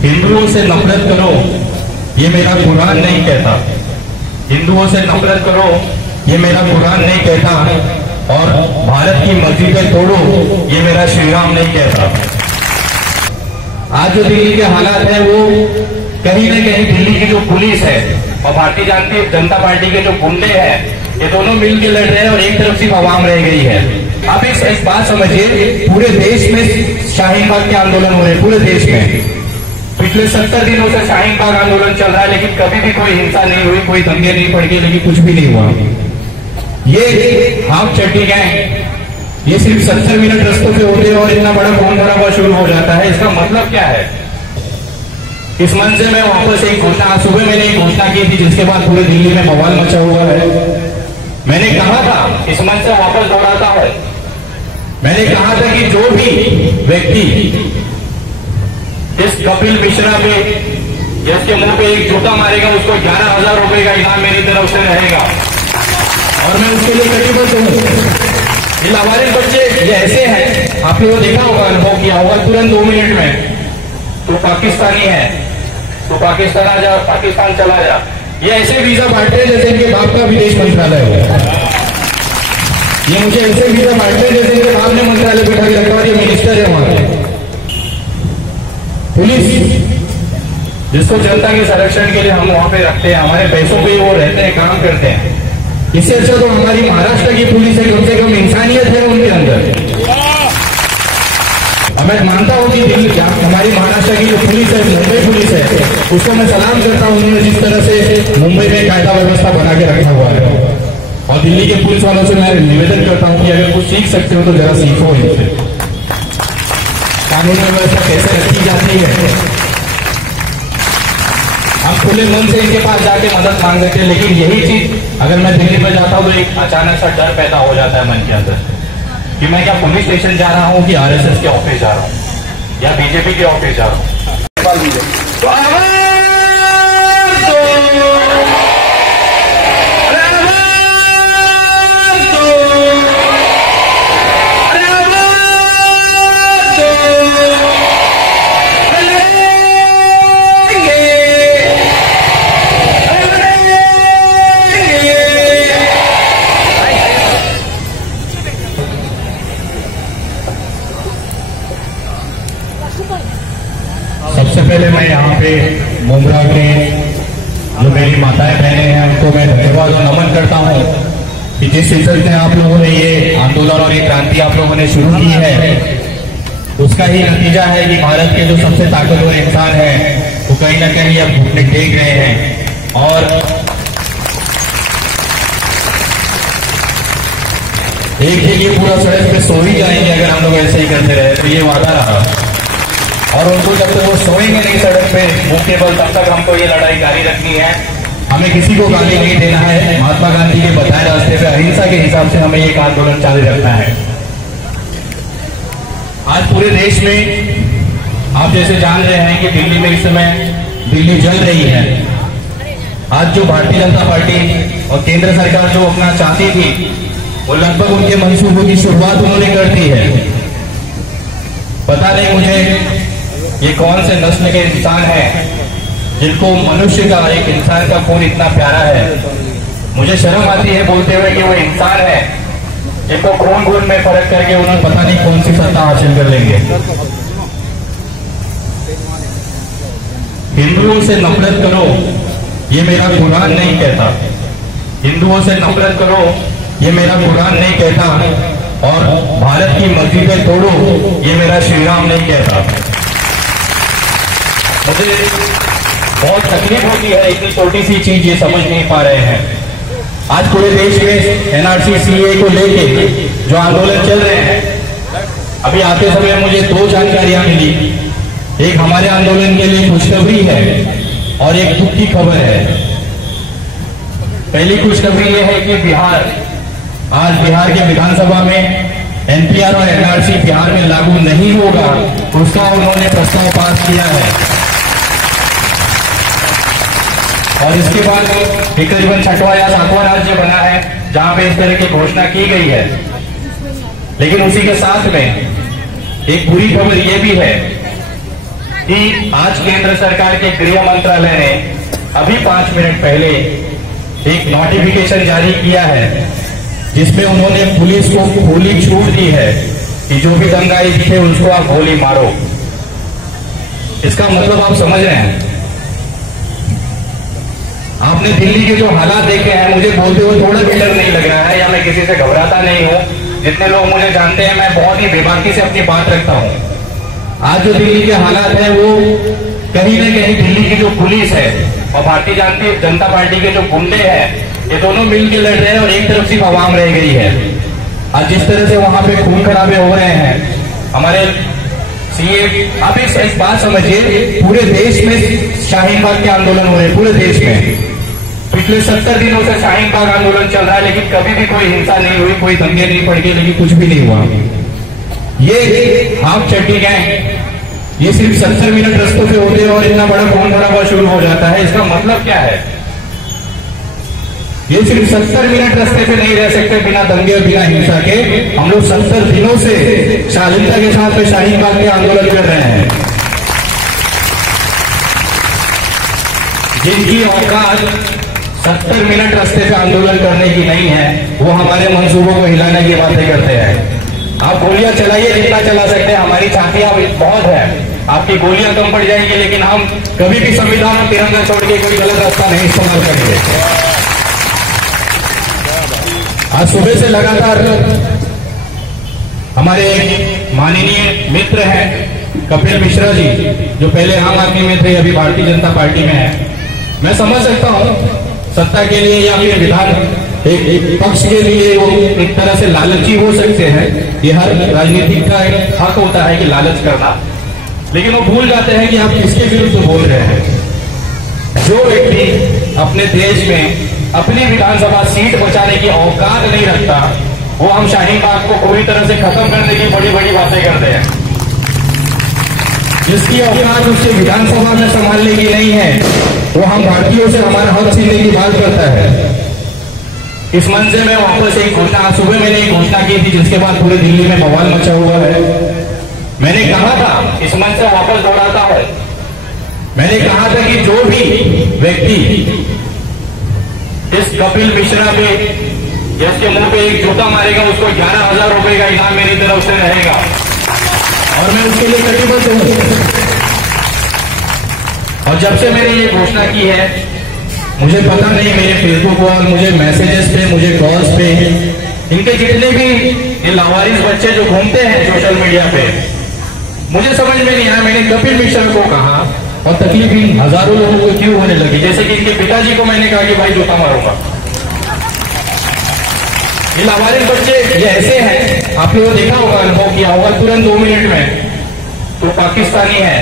हिंदुओं से नफरत करो, ये मेरा कुरान नहीं कहता। हिंदुओं से नफरत करो, ये मेरा कुरान नहीं कहता। और भारत की मस्जिदें तोड़ो, ये मेरा श्री राम नहीं कहता। आज जो दिल्ली के हालात है वो कहीं न कहीं दिल्ली की जो पुलिस है और भारतीय जनता पार्टी के जो गुंडे हैं, ये दोनों मिलकर लड़ रहे हैं और एक तरफ सिर्फ आवाम रह गई है। आप एक बात समझिए, पूरे देश में शाहीन बाग के आंदोलन हो रहे हैं, पूरे देश में पिछले 70 दिनों से शाहीन बाग आंदोलन चल रहा है, लेकिन कभी भी कोई हिंसा नहीं हुई, कोई दंगे नहीं पड़ गए, लेकिन कुछ भी नहीं हुआ। ये हाफ चड्डी गैंग, ये सिर्फ 70 मिनट रस्तों पे होते हैं और इतना बड़ा खून खराबा शुरू हो जाता है। इसका मतलब क्या है? इस मंच से मैं वापस एक घोषणा, सुबह मैंने एक घोषणा की थी जिसके बाद पूरे दिल्ली में बवाल मचा हुआ है। मैंने कहा था, इस मंच से वापस दोहराता है, मैंने कहा था कि जो भी व्यक्ति इस कपिल मिश्रा पे जिसके मुंह पे एक जूता मारेगा, उसको 11,000 रुपए का इनाम मेरी तरफ से रहेगा और मैं उसके लिए कटिबद्ध हूँ। ये लावारिस बच्चे ये ऐसे हैं, आपने वो देखा होगा, अनुभव किया होगा, तुरंत 2 मिनट में तो पाकिस्तानी है तो पाकिस्तान आ जा, पाकिस्तान चला जा। ये ऐसे वीजा बांटते हैं जैसे इनके बाप का विदेश मंत्रालय हो। ये मुझे ऐसे वीजा बांटते हैं जैसे इनके बाप ने मंत्रालय बैठा के रखा, ये मिनिस्टर है वहां। पुलिस जिसको जनता के संरक्षण के लिए हम वहां पे रखते हैं, हमारे पैसों पे वो रहते हैं, काम करते हैं। इससे अच्छा तो हमारी महाराष्ट्र की पुलिस है, कम से कम इंसानियत है उनके अंदर। मैं मानता हूं कि हमारी महाराष्ट्र की जो पुलिस है, मुंबई पुलिस है, उसको मैं सलाम करता हूं। उन्होंने जिस तरह से मुंबई में कायदा व्यवस्था बना के रखा हुआ है, और दिल्ली के पुलिस वालों से मैं निवेदन करता हूं कि अगर कुछ सीख सकते हो तो जरा सीखो इनसे, कानून व्यवस्था कैसे रखी जाती है। आप खुले मन से इनके पास जाके मदद मांग सकते हैं, लेकिन यही चीज अगर मैं दिल्ली में जाता हूं तो एक अचानक सा डर पैदा हो जाता है मन के अंदर कि मैं क्या पुलिस स्टेशन जा रहा हूं कि आरएसएस के ऑफिस जा रहा हूं या बीजेपी के ऑफिस जा रहा हूं। सबसे पहले मैं यहाँ पे मुंब्रा के जो मेरी माताएं बहनें हैं उनको मैं धन्यवाद और नमन करता हूँ कि जिस इज्जत से आप लोगों ने ये आंदोलन और ये क्रांति आप लोगों ने शुरू की है, उसका ही नतीजा है कि भारत के जो सबसे ताकतवर इंसान है वो कहीं ना कहीं अब घुटने टेक रहे हैं। और एक ही ये पूरा सड़क पे सो ही जाएंगे अगर हम लोग ऐसे ही करते रहे, तो ये वादा रहा। और उनको जब तक वो सोएंगे नहीं सड़क पे मुंह के बल, तब तक हमको ये लड़ाई जारी रखनी है। हमें किसी को गाली नहीं देना है। महात्मा गांधी के बताए रास्ते पे अहिंसा के हिसाब से हमें ये आंदोलन जारी रखना है। आज पूरे देश में आप जैसे जान रहे हैं कि दिल्ली में इस समय दिल्ली जल रही है। आज जो भारतीय जनता पार्टी और केंद्र सरकार जो अपना चाहती थी, वो लगभग उनके मंसूबों की शुरुआत उन्होंने कर दी है। पता नहीं मुझे ये कौन से नस्ल के इंसान हैं जिनको मनुष्य का, एक इंसान का खून इतना प्यारा है। मुझे शर्म आती है बोलते हुए कि वो इंसान है जिनको खून खून में फर्क करके उन्होंने पता नहीं कौन सी सत्ता हासिल कर लेंगे। हिंदुओं से नफरत करो, ये मेरा कुरान नहीं कहता। हिंदुओं से नफरत करो, ये मेरा कुरान नहीं कहता। और भारत की मस्जिदें तोड़ो, ये मेरा श्री राम नहीं कहता। मुझे बहुत तकलीफ होती है, इतनी छोटी सी चीज ये समझ नहीं पा रहे हैं। आज पूरे देश में एनआरसी सीए को लेके जो आंदोलन चल रहे हैं, अभी आते समय मुझे 2 जानकारियां मिली। एक हमारे आंदोलन के लिए खुशखबरी है और एक दुख की खबर है। पहली खुशखबरी यह है कि आज बिहार के विधानसभा में एनपीआर और एनआरसी बिहार में लागू नहीं होगा, उसका उन्होंने प्रस्ताव पास किया है। और इसके बाद एक करीबन 6वां या 7वां राज्य बना है जहां पे इस तरह की घोषणा की गई है। लेकिन उसी के साथ में एक बुरी खबर यह भी है कि आज केंद्र सरकार के गृह मंत्रालय ने अभी 5 मिनट पहले एक नोटिफिकेशन जारी किया है, जिसमें उन्होंने पुलिस को खुली छूट दी है कि जो भी दंगाई दिखे उसको आप गोली मारो। इसका मतलब आप समझ रहे हैं। आपने दिल्ली के जो हालात देखे हैं, मुझे बोलते हुए थोड़ा भी डर नहीं लग रहा है, या मैं किसी से घबराता नहीं हूं। जितने लोग मुझे जानते हैं, मैं बहुत ही बेबाकी से अपनी बात रखता हूं। आज जो दिल्ली के हालात हैं, वो कहीं न कहीं दिल्ली की जो पुलिस है और भारतीय जनता पार्टी के जो गुंडे हैं, ये दोनों मिलकर लड़ रहे हैं और एक तरफ सिर्फ आवाम रह गई है। आज जिस तरह से वहां पे खून खराबे हो रहे हैं, हमारे सीए, आप एक बात समझिए, पूरे देश में शाहीन बाग के आंदोलन हो रहे हैं, पूरे देश में पिछले 70 दिनों से शाहीन बाग आंदोलन चल रहा है, लेकिन कभी भी कोई हिंसा नहीं हुई, कोई दंगे नहीं पड़ गए, लेकिन कुछ भी नहीं हुआ। ये हाफ चड्डी गैंग, ये सिर्फ 70 मिनट रस्तों पे होते हैं और इतना बड़ा खून खराबा शुरू हो जाता है। इसका मतलब क्या है? ये सिर्फ 70 मिनट रास्ते पे नहीं रह सकते बिना दंगे और बिना हिंसा के। हम लोग 70 दिनों से शालीनता के साथ में शाहीन बाग के आंदोलन कर रहे हैं। जिनकी औकात 70 मिनट रास्ते पे आंदोलन करने की नहीं है, वो हमारे मंसूबों को हिलाने की बातें करते हैं। आप गोलियां चलाइए जितना चला सकते हैं, हमारी छातियां बहुत है, आपकी गोलियां कम पड़ जाएंगी, लेकिन हम कभी भी संविधान और तिरंगा छोड़ के कोई गलत रास्ता नहीं इस्तेमाल करेंगे। आज सुबह से लगातार हमारे माननीय मित्र हैं कपिल मिश्रा जी, जो पहले आम आदमी में थे, अभी भारतीय जनता पार्टी में है। मैं समझ सकता हूं, सत्ता के लिए या फिर विधान एक पक्ष के लिए वो एक तरह से लालची हो सकते हैं। ये हर राजनीतिक का एक हक होता है कि लालच करना, लेकिन वो भूल जाते हैं कि आप किसके विरुद्ध बोल रहे हैं। जो व्यक्ति अपने देश में अपनी विधानसभा सीट बचाने की औकात नहीं रखता, वो हम शाहीन बाग को पूरी तरह से खत्म करने की बड़ी बड़ी बातें करते हैं। जिसकी औकात उसके विधानसभा में संभालने की नहीं है, वो हम भारतीयों से हमारा हक छीनने की बात करता है। इस मंच से मैं वापस एक घोषणा, सुबह मैंने एक घोषणा की थी, जिसके बाद पूरे दिल्ली में बवाल मचा हुआ है। मैंने कहा था, इस मंच से वापस दोहराता हूं, मैंने कहा था कि जो भी व्यक्ति इस कपिल मिश्रा पे या इसके मुंह पे एक जूता मारेगा, उसको 11,000 रुपए का इनाम मेरी तरफ से रहेगा, और मैं उसके लिए कटिबद्ध हूं। और जब से मैंने ये घोषणा की है, मुझे पता नहीं, मेरे फेसबुक वॉल, मुझे मैसेजेस पे, मुझे कॉल्स पे, इनके जितने भी ये लावारिस बच्चे जो घूमते हैं सोशल मीडिया पे, मुझे समझ में नहीं आया मैंने कपिल मिश्रा को कहा और तकलीफ इन हजारों लोगों को क्यों होने लगी। जैसे कि इनके पिताजी को मैंने कहा कि भाई जूता मारूंगा। ये लावारिस बच्चे ये ऐसे हैं, आपने वो देखा होगा, अनुभव किया होगा, तुरंत 2 मिनट में तो पाकिस्तानी है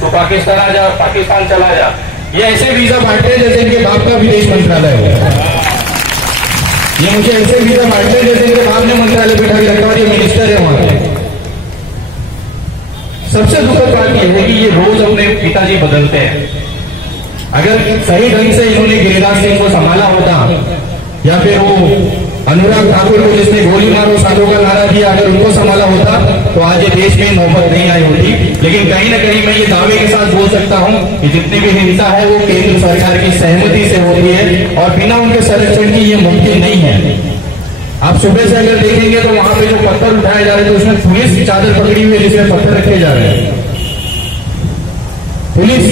तो पाकिस्तान आ जा, पाकिस्तान चला जा। ये ऐसे वीजा बांटते हैं जैसे इनके बाप का विदेश मंत्रालय हो। ये मुझे ऐसे वीजा बांटते हैं जैसे इनके बाप ने मंत्रालय बिठा के रखा और ये मिनिस्टर है वहां पे। सबसे दुखद बात यह है कि ये रोज अपने पिताजी बदलते हैं। अगर सही ढंग से इन्होंने गिरिराज सिंह को संभाला होता, या फिर वो अनुराग ठाकुर को जिसने गोली मारो सालों का नारा दिया, अगर उनको संभाला होता तो आज ये देश में नौबत नहीं आई होती। लेकिन कहीं ना कहीं मैं ये दावे के साथ बोल सकता हूं कि जितनी भी हिंसा है वो केंद्र सरकार की सहमति से होती है, और बिना उनके संरक्षण की ये मुमकिन नहीं है। आप सुबह से अगर देखेंगे तो वहां पे जो पत्थर उठाए जा रहे थे, उसमें पुलिस की चादर पकड़ी हुई है जिसमें पत्थर रखे जा रहे हैं। पुलिस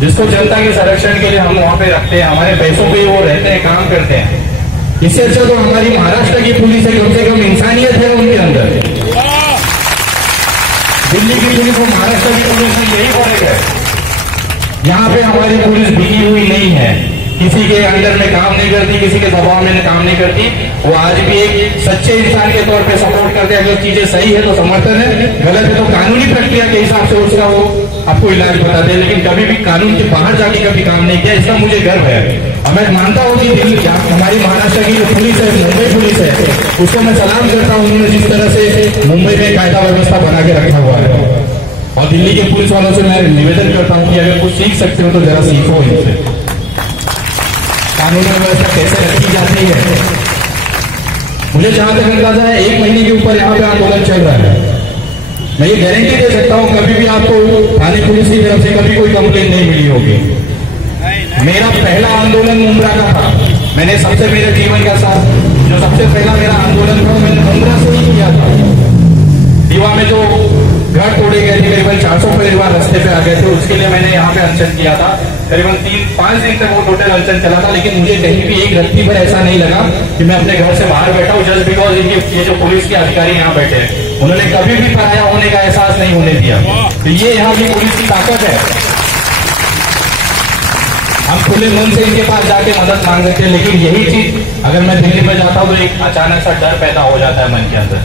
जिसको जनता के संरक्षण के लिए हम वहां पे रखते हैं, हमारे पैसों पे वो रहते हैं, काम करते हैं। इससे अच्छा तो हमारी महाराष्ट्र की पुलिस है, कम से कम इंसानियत है उनके अंदर। दिल्ली की पुलिस और महाराष्ट्र की पुलिस में यही फर्क है। यहाँ पे हमारी पुलिस बिकी हुई नहीं है, किसी के अंडर में काम नहीं करती, किसी के दबाव में काम नहीं करती। वो आज भी एक सच्चे इंसान के तौर पे सपोर्ट करते हैं। अगर चीजें सही है तो समर्थन है, गलत है तो कानूनी प्रक्रिया के हिसाब से उसका वो आपको इलाज बताते हैं, लेकिन कभी भी कानून के बाहर जाके कभी काम नहीं किया। इसका मुझे गर्व है और मैं मानता हूँ कि दिल्ली हमारी महाराष्ट्र की जो पुलिस है, मुंबई पुलिस है, उसको मैं सलाम करता हूँ। उन्होंने जिस तरह से मुंबई में कायदा व्यवस्था बना के रखा हुआ है, और दिल्ली के पुलिस वालों से मैं निवेदन करता हूँ कि अगर कुछ सीख सकते हो तो जरा सीखो इनसे, कानून व्यवस्था कैसे रखी जाती है। मुझे जहां तक अंदाजा है 1 महीने के ऊपर यहाँ पे आंदोलन चल रहा है। मैं ये गारंटी दे सकता हूँ कभी भी आपको थाने पुलिस की तरफ से कभी कोई कंप्लेंट नहीं मिली होगी। मेरा पहला आंदोलन मुंब्रा का था। मैंने सबसे मेरे जीवन का साथ जो सबसे पहला मेरा आंदोलन था मैंने मुंब्रा से ही किया था। दीवा में जो घर तोड़े गए थे, करीबन 400 परिवार रास्ते पे आ गए थे, उसके लिए मैंने यहाँ पे अनशन किया था। करीबन 3-5 दिन तक वो टोटल अनशन चला था, लेकिन मुझे कहीं भी एक रत्ती पर ऐसा नहीं लगा कि मैं अपने घर से बाहर बैठा हूँ जस्ट बिकॉज इनके ये जो पुलिस के अधिकारी यहाँ बैठे हैं उन्होंने कभी भी पराया होने का एहसास नहीं होने दिया। तो ये यहाँ की पुलिस की ताकत है। हम खुले मन से इनके पास जाके मदद मांग सकते हैं, लेकिन यही चीज अगर मैं दिल्ली में जाता हूँ तो एक अचानक सा डर पैदा हो जाता है मन के अंदर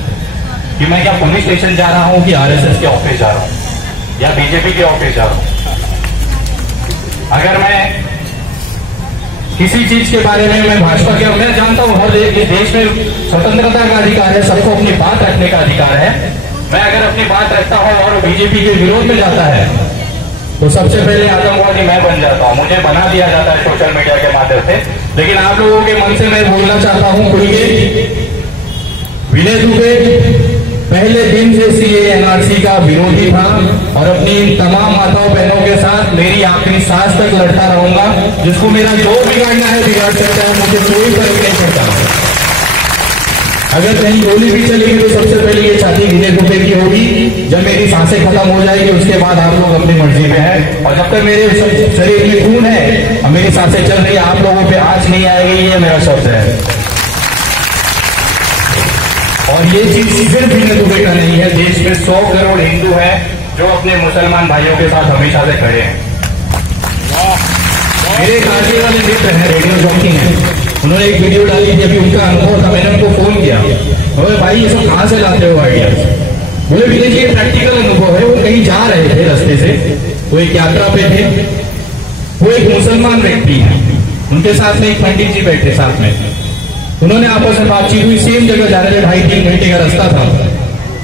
कि मैं क्या पुलिस स्टेशन जा रहा हूँ कि आरएसएस के ऑफिस जा रहा हूँ या बीजेपी के ऑफिस जा रहा हूँ। अगर मैं किसी चीज के बारे में मैं भाजपा के मैं जानता हूँ हर देश में स्वतंत्रता का अधिकार है, सबको अपनी बात रखने का अधिकार है। मैं अगर अपनी बात रखता हूँ और बीजेपी के विरोध में जाता है तो सबसे पहले आतंकवादी मैं बन जाता हूँ, मुझे बना दिया जाता है सोशल मीडिया के माध्यम से। लेकिन आप लोगों के मन से मैं बोलना चाहता हूँ खुल के, विनय दुबे पहले दिन से सीए एनआरसी का विरोधी था और अपनी तमाम माताओं बहनों के साथ मेरी आखिरी सांस तक लड़ता रहूंगा। जिसको मेरा जो बिगाड़ना है बिगाड़ सकता है, मुझे कोई फर्क नहीं पड़ता। अगर कहीं गोली भी चलेगी तो सबसे पहले ये छाती विनय दुबे की होगी। जब मेरी सांसें खत्म हो जाएगी उसके बाद आप लोग अपनी मर्जी में है, और जब तक मेरे शरीर में खून है और मेरी सांसें चल रही है आप लोगों पे आंच नहीं आएगी, ये मेरा शब्द है। और ये चीज सिर्फ विनय दुबे का नहीं है, देश में 100 करोड़ हिंदू हैं जो अपने मुसलमान भाइयों के साथ हमेशा से खड़े हैं। मेरे एक आगे वाले मित्र हैं, रेडियो जॉकी हैं, उन्होंने एक वीडियो डाली थी, अभी उनका अनुभव था। मैंने उनको फोन किया, बोले भाई ये सब कहाँ से लाते हो आइडिया? बोले विनय जी प्रैक्टिकल अनुभव है। वो कहीं जा रहे थे रास्ते से, वो एक यात्रा पे थे, वो एक मुसलमान व्यक्ति है, उनके साथ में एक पंडित जी बैठे साथ में। उन्होंने आपस में बातचीत हुई, सेम जगह जा रहे थे, 2.5-3 घंटे का रास्ता था।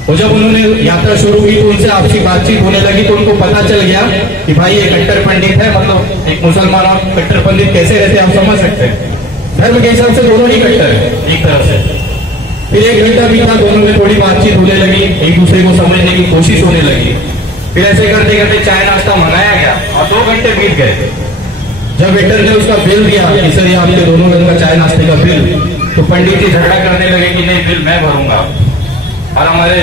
और जब उन्होंने यात्रा शुरू की तो उनसे आपसी बातचीत होने लगी तो उनको पता चल गया कि भाई ये कट्टर पंडित है, मतलब एक मुसलमान और कट्टर पंडित कैसे रहते हैं आप समझ सकते हैं। धर्म के हिसाब से दोनों ही कट्टर है एक तरह से। फिर 1 घंटा बीता, दोनों में थोड़ी बातचीत होने लगी, एक दूसरे को समझने की कोशिश होने लगी। फिर ऐसे करते करते चाय नाश्ता मंगाया गया और 2 घंटे बीत गए। जब वेटर ने उसका बिल दिया कि सर ये आपके दोनों दिन का चाय नाश्ते का बिल, तो पंडित जी झगड़ा करने लगे कि नहीं बिल मैं भरूंगा, और हमारे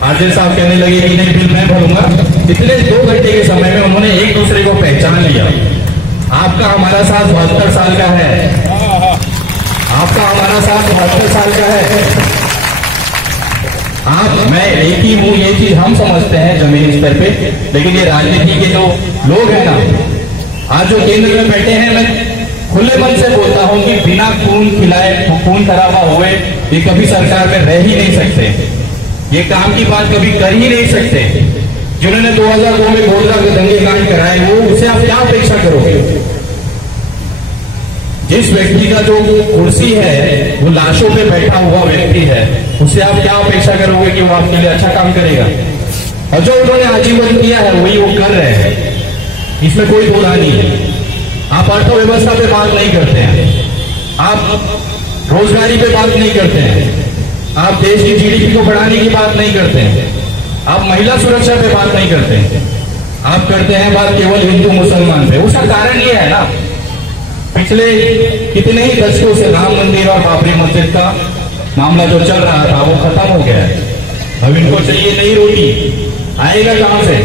हाजिर साहब कहने लगे कि नहीं बिल मैं भरूंगा। इतने 2 घंटे के समय में उन्होंने एक दूसरे को पहचान लिया। आपका हमारा साथ 72 साल का है, आपका हमारा साथ 72 साल का है। आप मैं एक ही हूं, ये चीज हम समझते हैं जमीनी स्तर पे, लेकिन ये राजनीति के जो लोग हैं ना, आज जो केंद्र में बैठे हैं, मैं खुले मन से बोलता हूं कि बिना खून खिलाए खून खराबा हुए ये कभी सरकार में रह ही नहीं सकते, ये काम की बात कभी कर ही नहीं सकते। जिन्होंने 2002 में गोधरा के दंगे कांड कराए वो उससे आप क्या अपेक्षा करोगे? जिस व्यक्ति का जो कुर्सी है वो लाशों पे बैठा हुआ व्यक्ति है, उससे आप क्या अपेक्षा करोगे कि वो आपके लिए अच्छा काम करेगा? और जो उन्होंने आजीवन किया है वही वो कर रहे हैं, इसमें कोई दो राय नहीं है। आप अर्थव्यवस्था पे बात नहीं करते हैं, आप रोजगारी पे बात नहीं करते हैं, आप देश की जीडीपी को बढ़ाने की बात नहीं करते हैं, आप महिला सुरक्षा पे बात नहीं करते हैं, आप करते हैं बात केवल हिंदू मुसलमान पे। उसका कारण ये है ना, पिछले कितने ही दशकों से राम मंदिर और बाबरी मस्जिद का मामला जो चल रहा था वो खत्म हो गया है। अब इनको चाहिए नई रोटी, आएगा कहां से?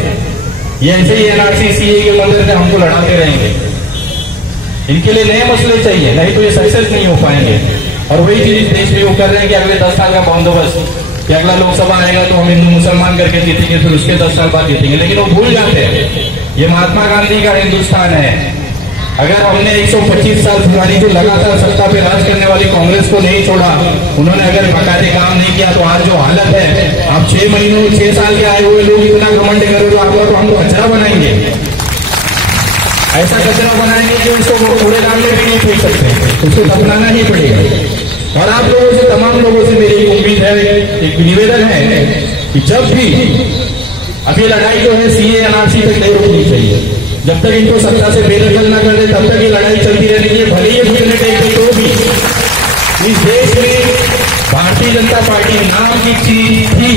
ये ऐसे ही एनआरसी सीए के मंदिर से हमको लड़ाते रहेंगे। इनके लिए नए मसले चाहिए, नहीं तो ये सक्सेस नहीं हो पाएंगे। और वही चीज देश में वो कर रहे हैं कि अगले 10 साल का बंदोबस्त, कि अगला लोकसभा आएगा तो हम हिंदू मुसलमान करके जीतेंगे, फिर उसके 10 साल बाद जीतेंगे। लेकिन वो भूल जाते हैं ये महात्मा गांधी का हिंदुस्तान है। अगर हमने 125 साल पुरानी जो लगातार सत्ता पे राज करने वाली कांग्रेस को नहीं छोड़ा, उन्होंने अगर बाकायदे काम नहीं किया, तो आज जो हालत है, आप 6 महीनों 6 साल के आए हुए लोग इतना घमंड करो तो आपको, तो हम तो कचरा बनाएंगे, ऐसा कचरा बनाएंगे कि उसको कूड़ेदान में भी नहीं फेंक सकते, उसको दफनाना ही पड़ेगा। और आप लोगों से, तमाम लोगों से मेरी उम्मीद है, एक निवेदन है कि जब भी अब ये लड़ाई जो है सीए एनआरसी तक नहीं रोकनी चाहिए। जब तक इनको सत्ता से बेदखल न कर दे तब तक ये लड़ाई चलती रहनी चाहिए, भले ही फिरने टेक तो भी। इस देश में भारतीय जनता पार्टी नाम की चीज थी,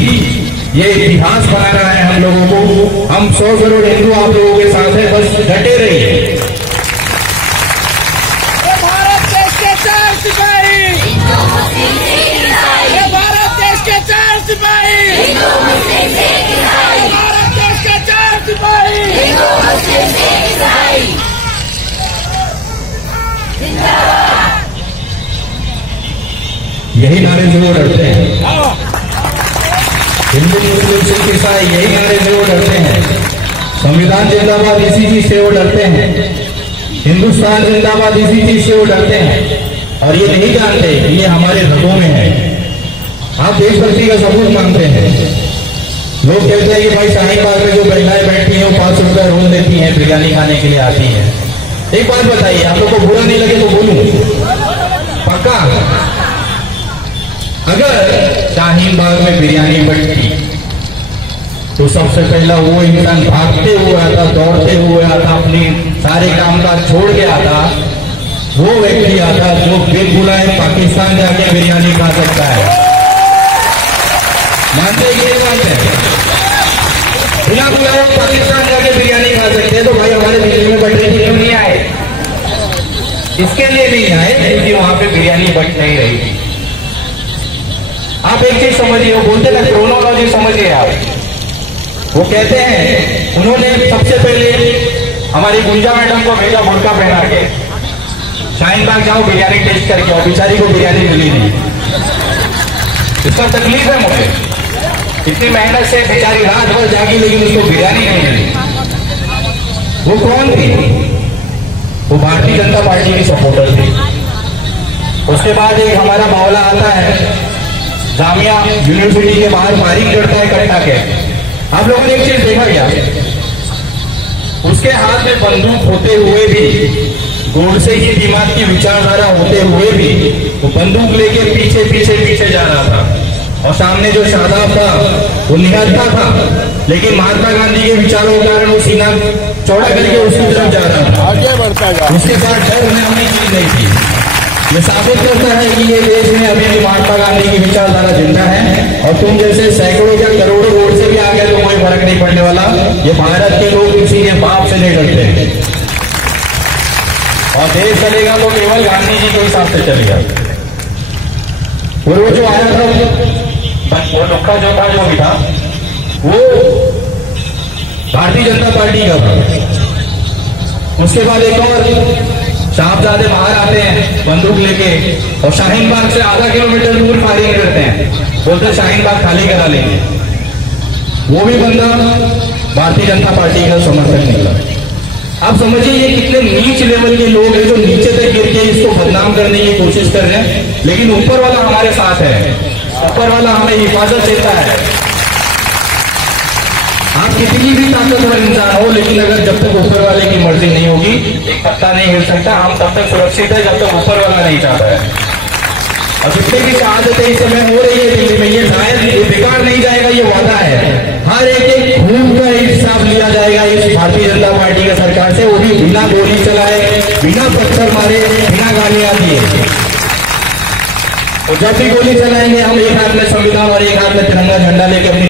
ये इतिहास बनाना है हम लोगों को। हम 100 करोड़ हिंदू आप लोगों के साथ है, बस डटे रहिए। भारत देश के 4 सिपाही, भारत देश के 4 सिपाही, भारत देश के 4 सिपाही, यही नारे से वो डरते हैं। हिंदू मुस्लिम सिख ईसाई यही नारे से वो डरते हैं। संविधान जिंदाबाद इसी चीज से वो डरते हैं। हिंदुस्तान जिंदाबाद इसी चीज से वो डरते हैं। और ये नहीं जानते कि ये हमारे रगों में है। आप देशभक्ति का सबूत मानते हैं। लोग कहते हैं कि भाई शाहीन बाग में जो महिलाएं बैठती हैं वो 500 रुपये रोज देती हैं, बिरयानी खाने के लिए आती हैं। एक बात बताइए, आप लोग को बुरा नहीं लगे तो बोलूं, पक्का? अगर शाहीन बाग में बिरयानी बंटती तो सबसे पहला वो इंसान भागते हुए आता, दौड़ते हुए आता, अपनी सारे कामकाज छोड़ के आता, वो व्यक्ति आता जो बिन बुलाए पाकिस्तान जाके बिरयानी खा सकता है। मानते ये बात है? बिना बुलाए पाकिस्तान जाके बिरयानी खा सकते हैं। तो भाई हमारे दिल्ली में बट रही थी, क्यों नहीं आए? इसके लिए नहीं आए क्योंकि वहां पे बिरयानी बट नहीं रही थी। आप एक चीज समझिए, वो बोलते ना क्रोनोलॉजी समझिए आप। वो कहते हैं उन्होंने सबसे पहले हमारी गुंजा मैडम को भेजा बुर्का पहना के, शाहीन बाग जाओ बिरयानी टेस्ट करके, और बेचारी को बिरयानी मिली नहीं। इसका तकलीफ है मुझे, इतनी मेहनत से बेचारी रात भर जागी लेकिन उसको बिरयानी नहीं मिली। वो कौन थी? वो भारतीय जनता पार्टी की सपोर्टर थी। उसके बाद एक हमारा मामला आता है, जामिया यूनिवर्सिटी के बाहर फायरिंग करता है कट्टा के। आप लोगों ने एक चीज देखा क्या? उसके हाथ में बंदूक होते हुए भी, गोडसे की दिमाग की विचारधारा होते हुए भी, वो बंदूक लेके पीछे पीछे पीछे जा रहा था। और सामने जो शादाब था वो निहत्था था, लेकिन महात्मा गांधी के विचारों के कारण वो सीना चौड़ा करके उसकी तरफ जा रहा था, आगे बढ़ता गया। उसके साथ डर नामनी चीज नहीं थी। ये साबित करता है कि ये देश में अभी भी महात्मा गांधी की विचारधारा जिंदा है। और तुम जैसे सैकड़ों या करोड़ों वोट से भी आगे तो कोई फर्क नहीं पड़ने वाला। ये भारत के लोग किसी के बाप से नहीं डरते, और देश चलेगा तो केवल गांधी जी के हिसाब से चलेगा। और वो जो आया था, वो लुक्का जो था, जो भी था, वो भारतीय जनता पार्टी का था। उसके बाद एक और साहबजादे बाहर आते हैं बंदूक लेके, और शाहीन बाग से आधा किलोमीटर दूर फायरिंग करते हैं, बोलते शाहीन बाग खाली करा लेंगे। वो भी बंदा भारतीय जनता पार्टी का समर्थक निकला। आप समझिए ये कितने नीच लेवल के लोग हैं जो नीचे तक गिर के इसको बदनाम करने की कोशिश कर रहे हैं, लेकिन ऊपर वाला हमारे साथ है, ऊपर वाला हमें हिफाजत देता है। आप कितनी भी ताकतवर इंसान हो, लेकिन अगर जब तक ऊपर वाले की मर्जी नहीं होगी एक पत्ता नहीं हिल सकता। हम तब तक सुरक्षित है जब तक ऊपर वाला नहीं चाहता है। और जितनी भी शहादतें इस समय हो रही है दिल्ली में, ये शायद बेकार नहीं जाएगा, ये वादा है। हर एक खून का हिसाब लिया जाएगा इस भारतीय जनता पार्टी की सरकार से, वो भी बिना गोली चलाए, बिना पत्थर मारे, बिना गालियां दिए। और जब भी गोली चलाएंगे हम एक हाथ में संविधान और एक हाथ में तिरंगा झंडा लेके अपनी